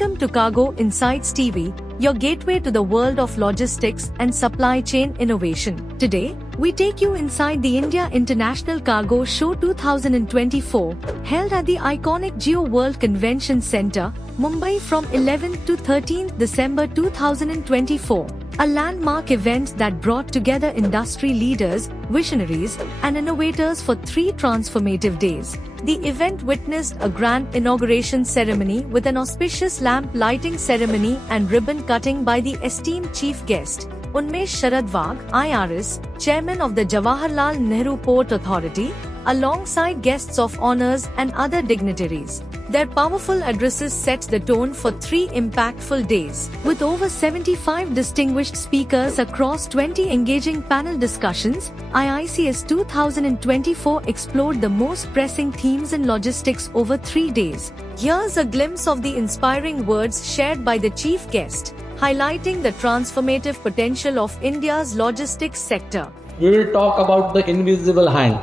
Welcome to Cargo Insights TV, your gateway to the world of logistics and supply chain innovation. Today, we take you inside the India International Cargo Show 2024, held at the iconic Jio World Convention Centre, Mumbai from 11th to 13th December 2024. A landmark event that brought together industry leaders, visionaries, and innovators for 3 transformative days. The event witnessed a grand inauguration ceremony with an auspicious lamp lighting ceremony and ribbon cutting by the esteemed chief guest, Unmesh Sharad Wagh, IRS, Chairman of the Jawaharlal Nehru Port Authority, alongside guests of honors and other dignitaries. Their powerful addresses set the tone for 3 impactful days. With over 75 distinguished speakers across 20 engaging panel discussions, IICS 2024 explored the most pressing themes in logistics over 3 days. Here's a glimpse of the inspiring words shared by the chief guest, highlighting the transformative potential of India's logistics sector. We will talk about the invisible hand.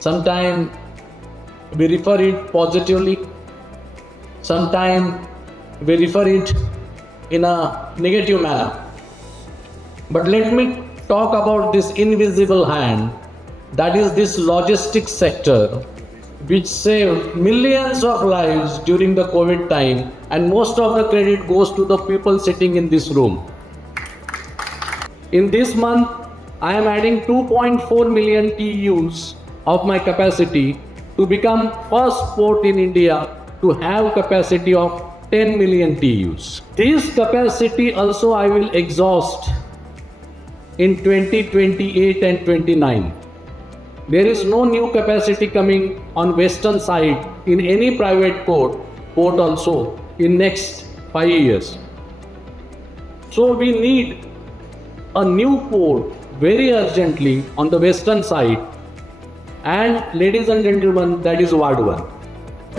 Sometimes we refer it positively, sometimes we refer it in a negative manner. But let me talk about this invisible hand, that is this logistics sector, which saved millions of lives during the COVID time, and most of the credit goes to the people sitting in this room. In this month, I am adding 2.4 million TEUs of my capacity to become first port in India to have capacity of 10 million TEUs. This capacity also I will exhaust in 2028 and 29. There is no new capacity coming on western side in any private port also in next 5 years. So we need a new port very urgently on the western side. And ladies and gentlemen, that is Vadwan.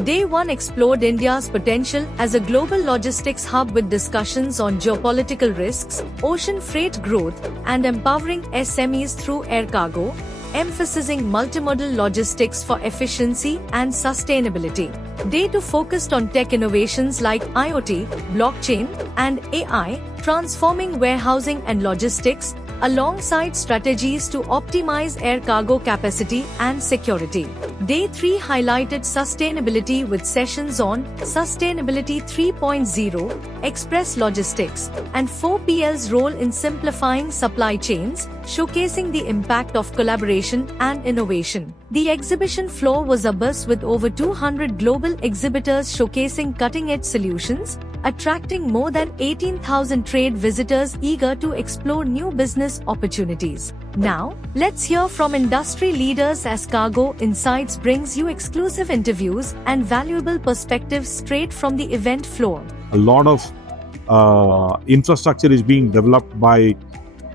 Day 1 explored India's potential as a global logistics hub with discussions on geopolitical risks, ocean freight growth, and empowering SMEs through air cargo, emphasizing multimodal logistics for efficiency and sustainability. Day 2 focused on tech innovations like IoT, blockchain, and AI, transforming warehousing and logistics, alongside strategies to optimize air cargo capacity and security. Day 3 highlighted sustainability with sessions on Sustainability 3.0, Express Logistics, and 4PL's role in simplifying supply chains, showcasing the impact of collaboration and innovation. The exhibition floor was abuzz with over 200 global exhibitors showcasing cutting-edge solutions, attracting more than 18,000 trade visitors eager to explore new business opportunities. Now, let's hear from industry leaders as Cargo Insights brings you exclusive interviews and valuable perspectives straight from the event floor. A lot of infrastructure is being developed by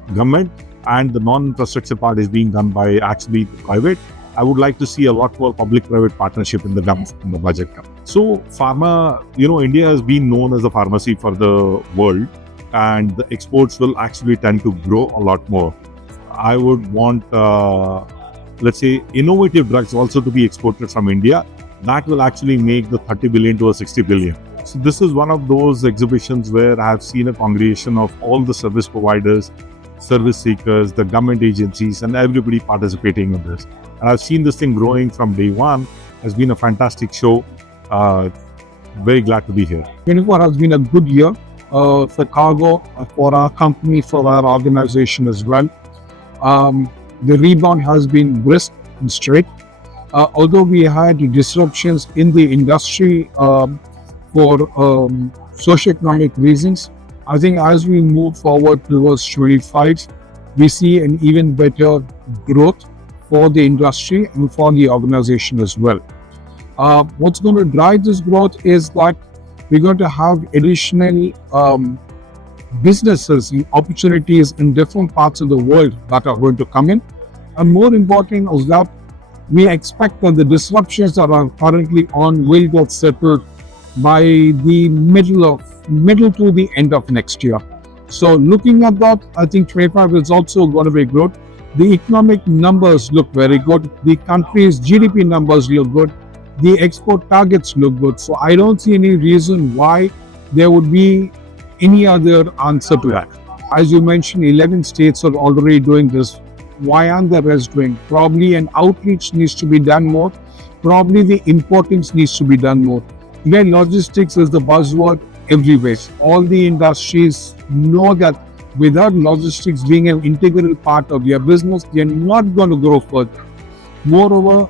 government, and the non-infrastructure part is being done by actually private. I would like to see a lot more public-private partnership in the budget. So, pharma, India has been known as a pharmacy for the world, and the exports will actually tend to grow a lot more. I would want, let's say, innovative drugs also to be exported from India. That will actually make the 30 billion to a 60 billion. So this is one of those exhibitions where I have seen a congregation of all the service providers, service seekers, the government agencies, and everybody participating in this. And I've seen this thing growing from day 1. It's been a fantastic show. Very glad to be here. 24 has been a good year for cargo, for our company, for our organization as well. The rebound has been brisk and straight. Although we had disruptions in the industry for socioeconomic reasons, I think as we move forward towards 25, we see an even better growth for the industry and for the organization as well. What's going to drive this growth is that we're going to have additional businesses and opportunities in different parts of the world that are going to come in. And more important is that we expect that the disruptions that are currently on will get settled by the middle to the end of next year. So looking at that, I think 25 is also going to be good. The economic numbers look very good. The country's GDP numbers look good. The export targets look good. So I don't see any reason why there would be any other answer to that. As you mentioned, 11 states are already doing this. Why aren't the rest doing? Probably an outreach needs to be done more. Probably the importance needs to be done more. Again, logistics is the buzzword everywhere. All the industries know that without logistics being an integral part of their business, they're not going to grow further. Moreover,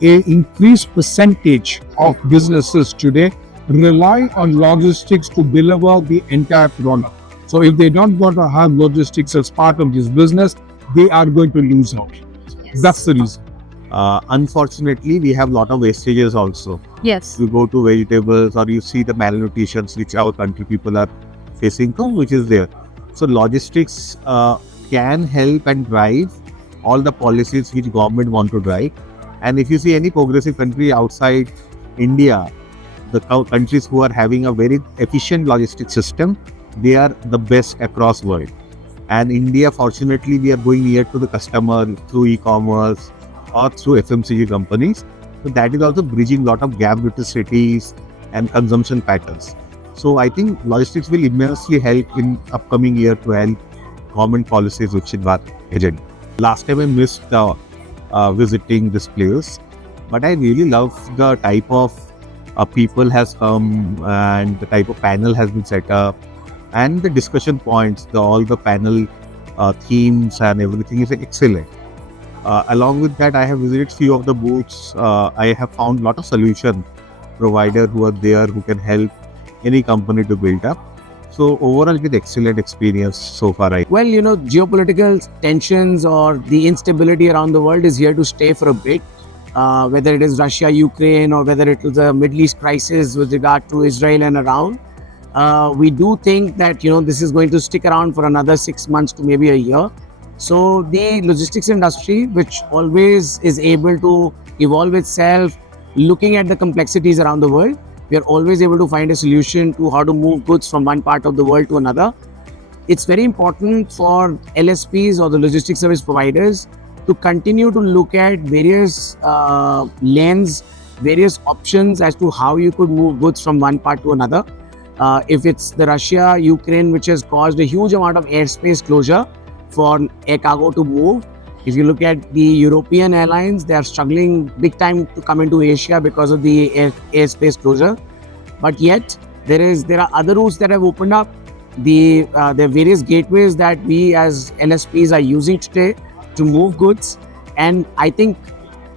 an increased percentage of businesses today rely on logistics to deliver the entire product. So if they don't want to have logistics as part of this business, they are going to lose out. That's the reason. Unfortunately, we have a lot of wastages also. Yes. You go to vegetables or you see the malnutrition which our country people are facing, which is there. So logistics can help and drive all the policies which government want to drive. And if you see any progressive country outside India, the countries who are having a very efficient logistics system, they are the best across world. And India, fortunately, we are going near to the customer through e-commerce or through FMCG companies. So that is also bridging a lot of gap between cities and consumption patterns. So I think logistics will immensely help in upcoming year to help government policies which in our agenda. Last time I missed visiting this place, but I really love the type of people has come and the type of panel has been set up and the discussion points, all the panel themes and everything is excellent. Along with that, I have visited few of the booths. I have found a lot of solution providers who are there who can help any company to build up. So overall, it's excellent experience so far. Well, geopolitical tensions or the instability around the world is here to stay for a bit. Whether it is Russia, Ukraine, or whether it is a Middle East crisis with regard to Israel and around, we do think that this is going to stick around for another 6 months to maybe a year. So the logistics industry, which always is able to evolve itself, looking at the complexities around the world, we are always able to find a solution to how to move goods from one part of the world to another. It's very important for LSPs or the logistics service providers to continue to look at various lanes, various options as to how you could move goods from one part to another. If it's the Russia, Ukraine, which has caused a huge amount of airspace closure for air cargo to move. If you look at the European airlines, they are struggling big time to come into Asia because of the airspace closure. But yet, there are other routes that have opened up. There are various gateways that we as LSPs are using today to move goods. And I think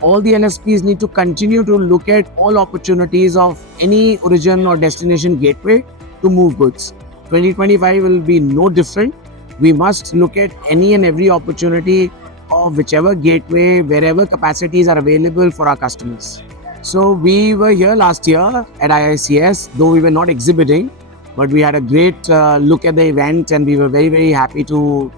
all the LSPs need to continue to look at all opportunities of any origin or destination gateway to move goods. 2025 will be no different. We must look at any and every opportunity of whichever gateway, wherever capacities are available for our customers. So we were here last year at IICS, though we were not exhibiting, but we had a great look at the event and we were very, very happy to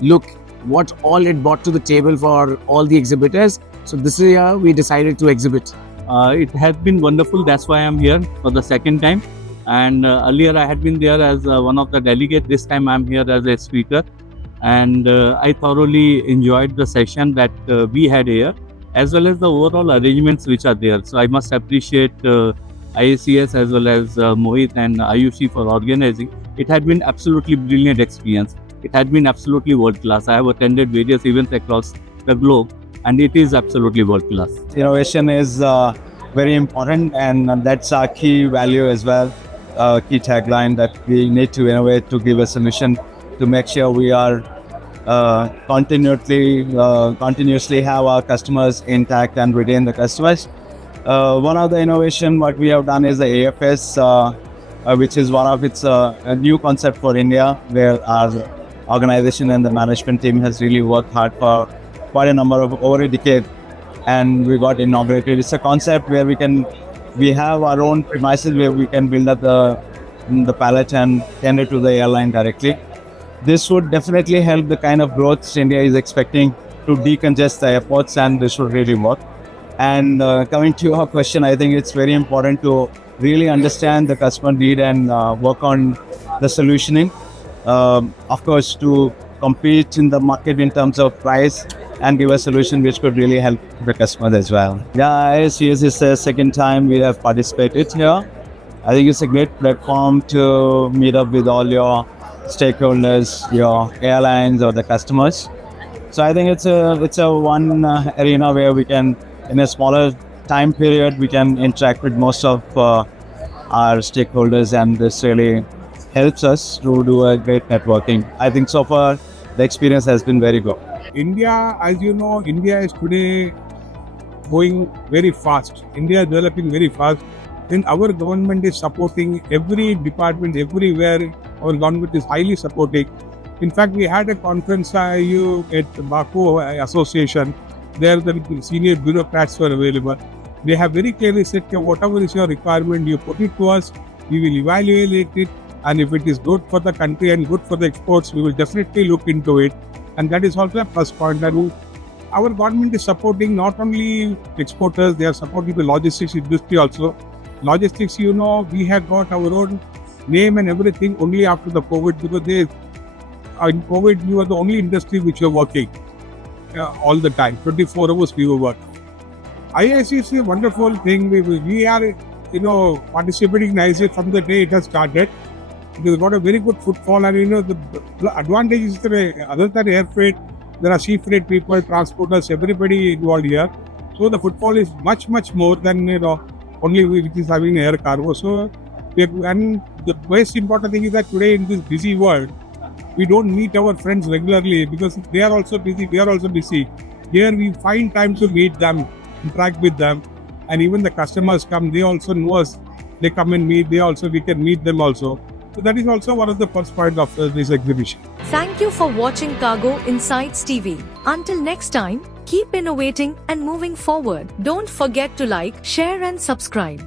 look what all it brought to the table for all the exhibitors. So this year we decided to exhibit. It has been wonderful. That's why I'm here for the second time. And earlier I had been there as one of the delegates. This time I'm here as a speaker. And I thoroughly enjoyed the session that we had here, as well as the overall arrangements which are there. So I must appreciate IICS as well as Mohit and Ayushi for organizing. It had been absolutely brilliant experience. It had been absolutely world class. I have attended various events across the globe and it is absolutely world class. Innovation is very important and that's our key value as well, key tagline that we need to innovate to give a solution to make sure we are continuously have our customers intact and retain the customers. One of the innovation what we have done is the AFS, which is one of its a new concept for India, where our organization and the management team has really worked hard for quite a number of over a decade, and we got inaugurated. It's a concept where we have our own premises where we can build up the pallet and tender to the airline directly. This would definitely help the kind of growth India is expecting to decongest the airports, and this would really work. And coming to your question, I think it's very important to really understand the customer need and work on the solutioning. Of course, to compete in the market in terms of price, and give a solution which could really help the customers as well. Yeah, IICS is the second time we have participated here. I think it's a great platform to meet up with all your stakeholders, your airlines or the customers. So I think it's a one arena where we can, in a smaller time period, we can interact with most of our stakeholders, and this really helps us to do a great networking. I think so far the experience has been very good. India, as you know, India is today going very fast. India is developing very fast. Then our government is supporting every department, everywhere. Our government is highly supporting. In fact, we had a conference at Baku Association. There the senior bureaucrats were available. They have very clearly said, whatever is your requirement, you put it to us, we will evaluate it, and if it is good for the country and good for the exports, we will definitely look into it. And that is also a plus point. And our government is supporting not only exporters, they are supporting the logistics industry also. Logistics, you know, we have got our own name and everything only after the COVID, because in COVID, we were the only industry which were working all the time. 24 hours we were working. IICS is a wonderful thing. We are, participating nicely from the day it has started. It has got a very good footfall, and the advantage is that other than air freight, there are sea freight people, transporters, everybody involved here. So the footfall is much more than only which is having air cargo. So, and the most important thing is that today in this busy world, we don't meet our friends regularly because they are also busy, we are also busy. Here we find time to meet them, interact with them, and even the customers come, they also know us. They come and meet, we can meet them also. So that is also one of the first points of this exhibition. Thank you for watching Cargo Insights TV. Until next time, keep innovating and moving forward. Don't forget to like, share and subscribe.